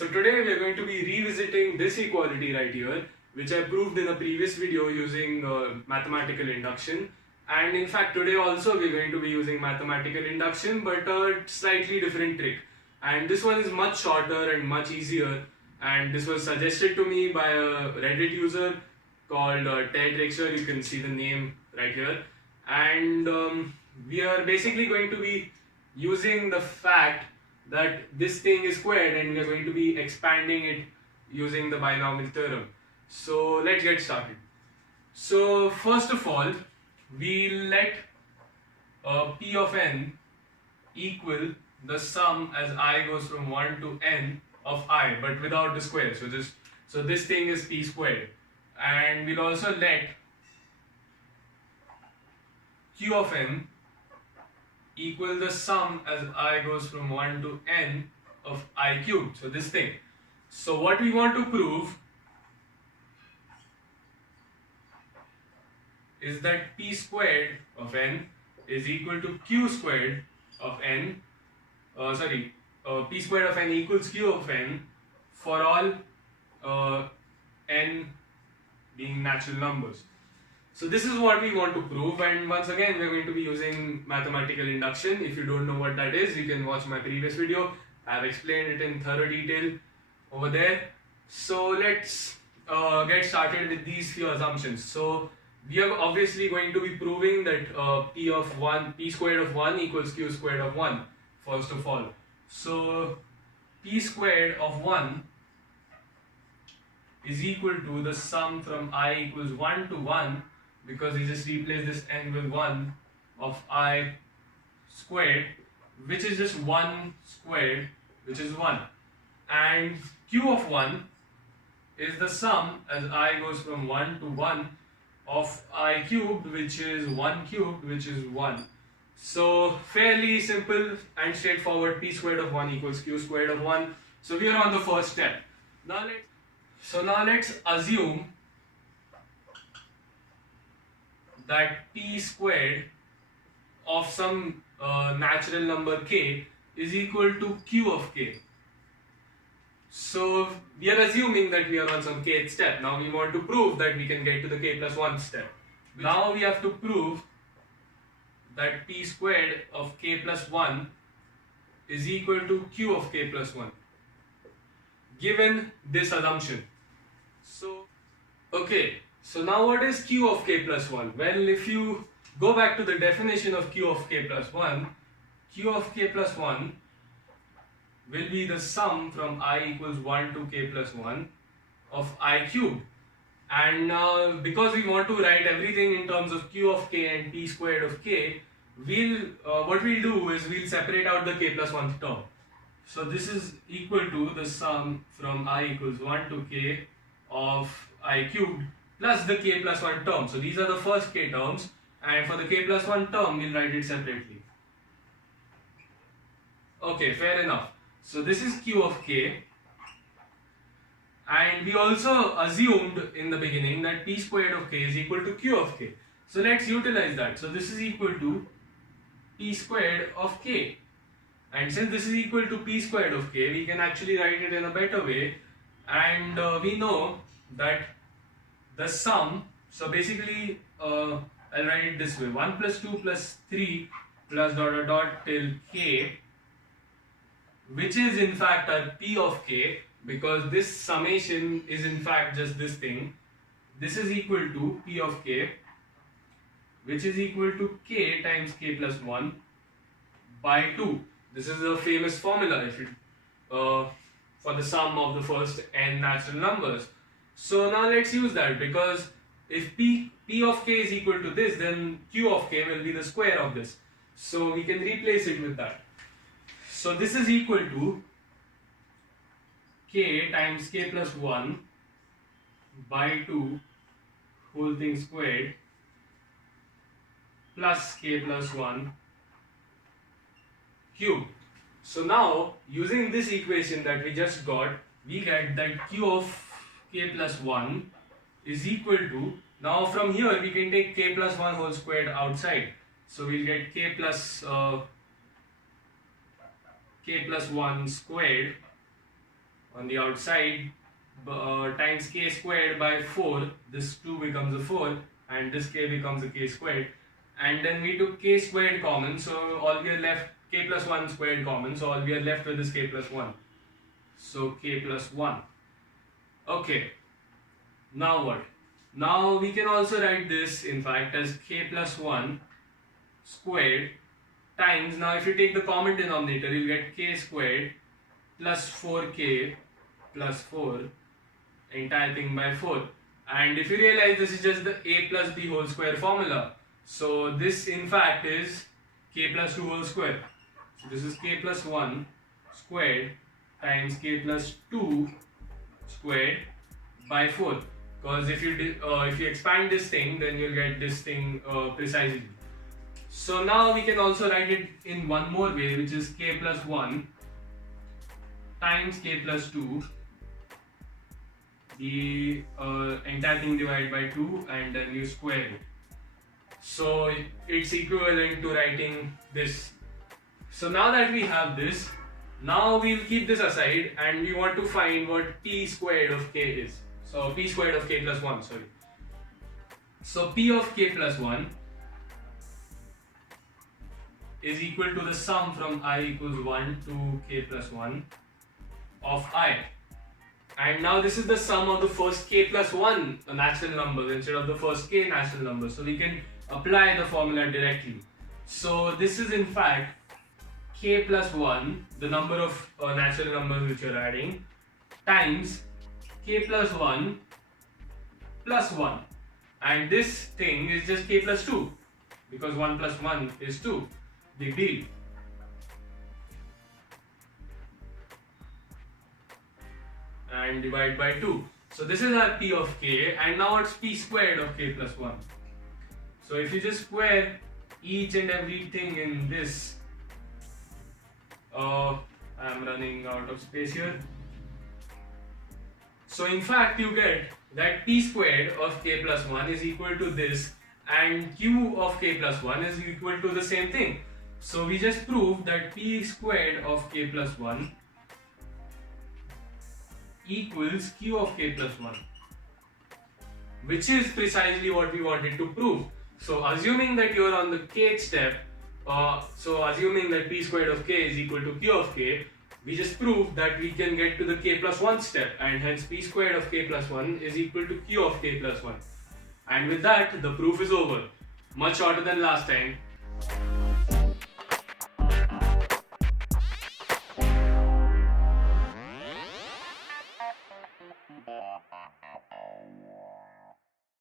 So today we are going to be revisiting this equality right here, which I proved in a previous video using mathematical induction. And in fact today also we are going to be using mathematical induction, but a slightly different trick. And this one is much shorter and much easier, and this was suggested to me by a Reddit user called Ted Rixer. You can see the name right here. And we are basically going to be using the fact that this thing is squared, and we are going to be expanding it using the binomial theorem. So let's get started. So first of all, we let p of n equal the sum as I goes from 1 to n of I, but without the square. So this thing is p squared, and we'll also let q of n equal the sum as I goes from 1 to n of I cubed. So this thing. So what we want to prove is that p squared of n is equal to q squared of n. P squared of n equals q of n for all n being natural numbers. So this is what we want to prove, and once again we are going to be using mathematical induction. If you don't know what that is, you can watch my previous video. I have explained it in thorough detail over there. So let's get started with these few assumptions. So we are obviously going to be proving that p squared of 1 equals q squared of 1 first of all. So p squared of 1 is equal to the sum from I equals 1 to 1, because we just replace this n with 1, of I squared, which is just 1 squared, which is 1. And q of 1 is the sum as I goes from 1 to 1 of I cubed, which is 1 cubed, which is 1. So fairly simple and straightforward. P squared of 1 equals q squared of 1. So we are on the first step. Now let's assume that p squared of some natural number k is equal to q of k. So we are assuming that we are on some kth step. Now we want to prove that we can get to the k plus 1 step. Now we have to prove that p squared of k plus 1 is equal to q of k plus 1, given this assumption. So now what is q of k plus 1? Well, if you go back to the definition of q of k plus 1, q of k plus 1 will be the sum from I equals 1 to k plus 1 of I cubed. And because we want to write everything in terms of q of k and p squared of k, what we'll do is we'll separate out the k plus 1th term. So this is equal to the sum from I equals 1 to k of I cubed plus the k plus 1 term. So these are the first k terms, and for the k plus 1 term we'll write it separately. Okay, fair enough. So this is q of k, and we also assumed in the beginning that p squared of k is equal to q of k. So let's utilize that. So this is equal to p squared of k, and since this is equal to p squared of k, we can actually write it in a better way, and we know that the sum, so basically I'll write it this way: 1 plus 2 plus 3 plus dot dot dot till k, which is in fact a p of k, because this summation is in fact just this thing. This is equal to p of k, which is equal to k times k plus 1 by 2. This is a famous formula for the sum of the first n natural numbers. So now let's use that, because if p of k is equal to this, then q of k will be the square of this. So we can replace it with that. So this is equal to k times k plus 1 by 2 whole thing squared plus k plus 1 cube. So now using this equation that we just got, we get that q of k plus 1 is equal to, now from here we can take k plus 1 whole squared outside. So we'll get k plus 1 squared on the outside times k squared by 4. This 2 becomes a 4 and this k becomes a k squared, and then we took k squared common, so all we are left k plus 1 squared common, so all we are left with is k plus 1, so k plus 1. Okay, now what? Now we can also write this in fact as k plus 1 squared times, now if you take the common denominator you get k squared plus 4k plus 4, entire thing by 4. And if you realize, this is just the a plus b whole square formula, so this in fact is k plus 2 whole square. So this is k plus 1 squared times k plus 2 squared by 4, because if you expand this thing, then you'll get this thing precisely. So now we can also write it in one more way, which is k plus 1 times k plus 2, the entire thing divided by 2, and then you square it. So it's equivalent to writing this. So now that we have this, now we'll keep this aside and we want to find what p squared of k is. So p squared of k plus 1, sorry. So p of k plus 1 is equal to the sum from I equals 1 to k plus 1 of I. And now this is the sum of the first k plus 1 natural numbers instead of the first k natural numbers. So we can apply the formula directly. So this is in fact k plus 1, the number of natural numbers which you are adding, times k plus 1 plus 1. And this thing is just k plus 2, because 1 plus 1 is 2. Big deal. And divide by 2. So this is our p of k, and now it's p squared of k plus 1. So if you just square each and everything in this, I'm running out of space here. So in fact you get that p squared of k plus 1 is equal to this, and q of k plus 1 is equal to the same thing. So we just proved that p squared of k plus 1 equals q of k plus 1, which is precisely what we wanted to prove. So assuming that you are on the kth step, so assuming that p squared of k is equal to q of k, we just proved that we can get to the k plus 1 step, and hence p squared of k plus 1 is equal to q of k plus 1. And with that, the proof is over. Much shorter than last time.